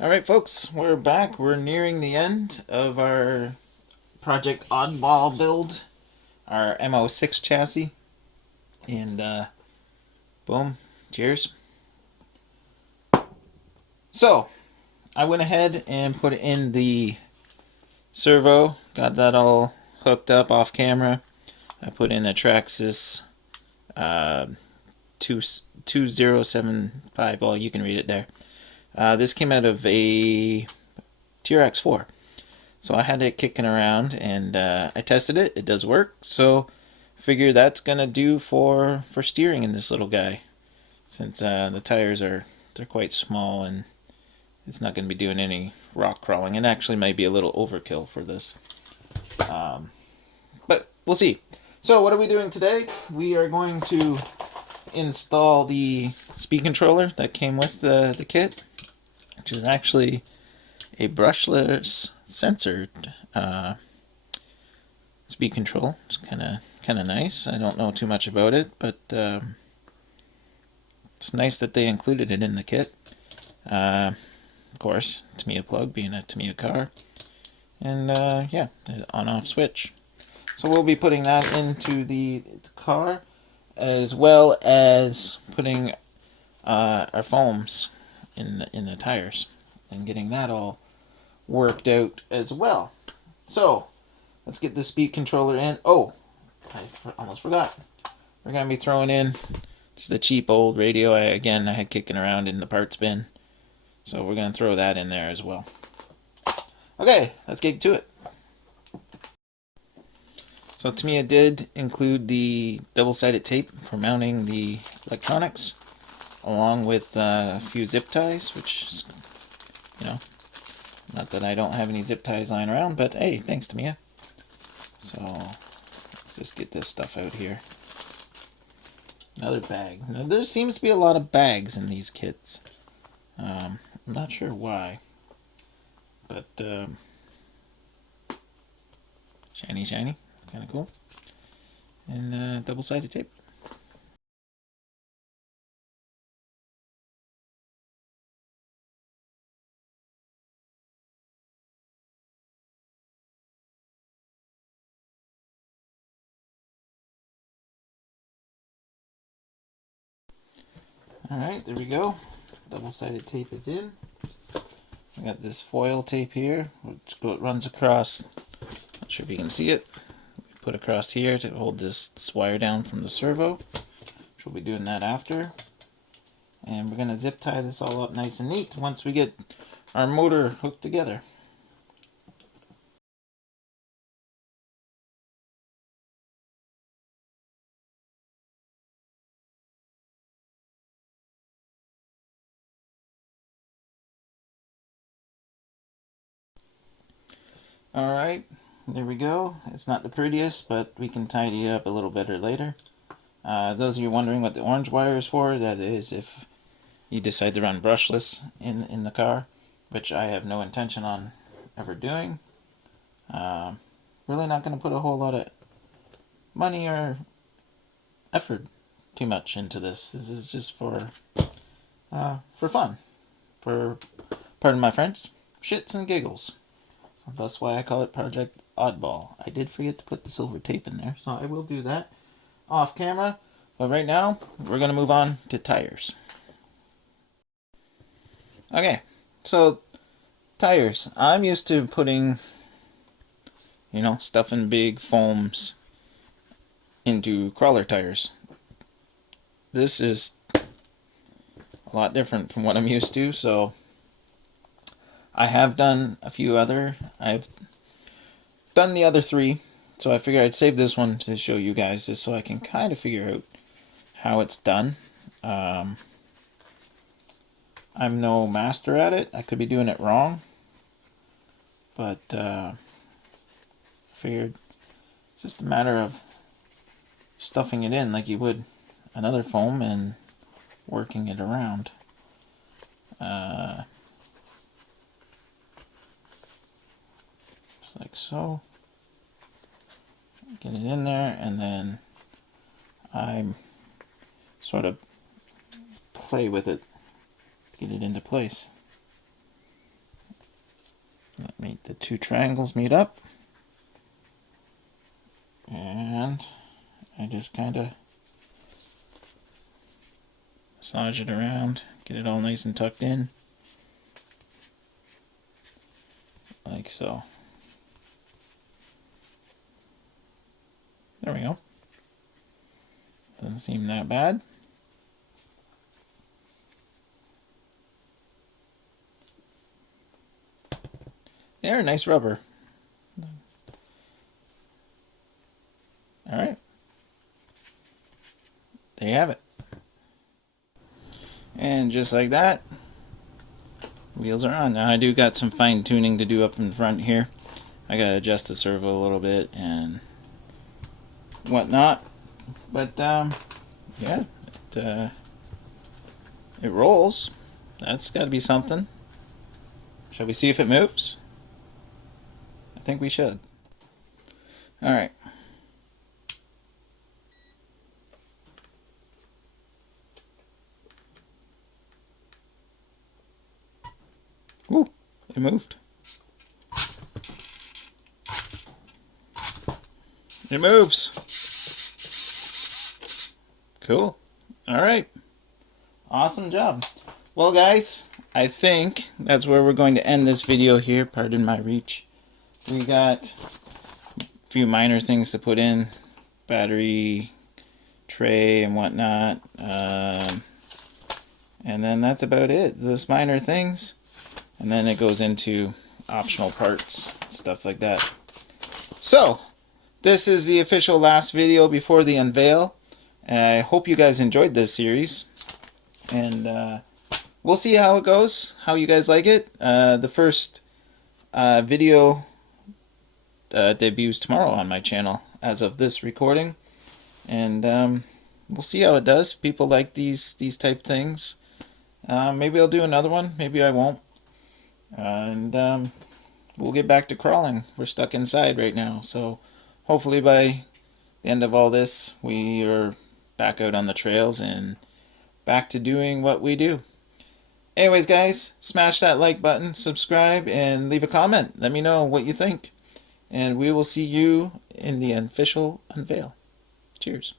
Alright folks, we're back. We're nearing the end of our Project Oddball build, our MO6 chassis, and boom, cheers. So, I went ahead and put in the servo, got that all hooked up off camera. I put in the Traxxas 2075, well you can read it there. This came out of a TRX4. So I had it kicking around and I tested it. It does work. So I figure that's gonna do for steering in this little guy, since the tires they're quite small and it's not gonna be doing any rock crawling. It actually might be a little overkill for this, but we'll see. So what are we doing today? We are going to install the speed controller that came with the kit, which is actually a brushless censored speed control. It's kind of nice. I don't know too much about it, but it's nice that they included it in the kit. Of course, Tamiya plug being a Tamiya car, and yeah, the on-off switch. So we'll be putting that into the car, as well as putting our foams in the tires and getting that all worked out as well. So let's get the speed controller in. Oh, I almost forgot. We're gonna be throwing in just the cheap old radio I had kicking around in the parts bin, so we're gonna throw that in there as well. Okay, let's get to it. So Tamiya did include the double-sided tape for mounting the electronics, along with a few zip ties, which is, not that I don't have any zip ties lying around, but hey, thanks Tamiya. So let's just get this stuff out here. Another bag. Now, there seems to be a lot of bags in these kits. I'm not sure why, but shiny, kind of cool. And double-sided tape. Alright, there we go. Double-sided tape is in. I got this foil tape here, which runs across, not sure if you can see it, put across here to hold this wire down from the servo, which we'll be doing that after. And we're going to zip tie this all up nice and neat once we get our motor hooked together. Alright, there we go. It's not the prettiest, but we can tidy it up a little better later. Those of you wondering what the orange wire is for, that is if you decide to run brushless in the car, which I have no intention on ever doing. Really not going to put a whole lot of money or effort too much into this. This is just for fun, for, pardon my French, shits and giggles. So that's why I call it Project Oddball. I did forget to put the silver tape in there, so I will do that off camera. But right now, we're going to move on to tires. Okay, so tires. I'm used to putting, stuff in big foams into crawler tires. This is a lot different from what I'm used to, so I have done a few other. I've done the other three, so I figured I'd save this one to show you guys, just so I can kind of figure out how it's done. I'm no master at it. I could be doing it wrong, but figured it's just a matter of stuffing it in like you would another foam and working it around. Like so. Get it in there, and then I sort of play with it to get it into place. The two triangles meet up. And I just kind of massage it around, get it all nice and tucked in. Like so. There we go. Doesn't seem that bad. There, nice rubber. Alright. There you have it. And just like that, wheels are on. Now I do got some fine tuning to do up in front here. I gotta adjust the servo a little bit and whatnot. But yeah, it rolls. That's gotta be something. Shall we see if it moves? I think we should. Alright. Ooh, it moved. It moves. Cool. Alright. Awesome job. Well, guys, I think that's where we're going to end this video here. Pardon my reach. We got a few minor things to put in. Battery tray and whatnot. And then that's about it. Those minor things. And then it goes into optional parts, stuff like that. So, this is the official last video before the unveil. I hope you guys enjoyed this series. And we'll see how it goes, how you guys like it. The first video debuts tomorrow on my channel as of this recording. And we'll see how it does. People like these type things. Maybe I'll do another one, maybe I won't. And we'll get back to crawling. We're stuck inside right now, so hopefully by the end of all this we are back out on the trails and back to doing what we do. Anyways, guys, smash that like button, subscribe, and leave a comment. Let me know what you think, and we will see you in the official unveil. Cheers.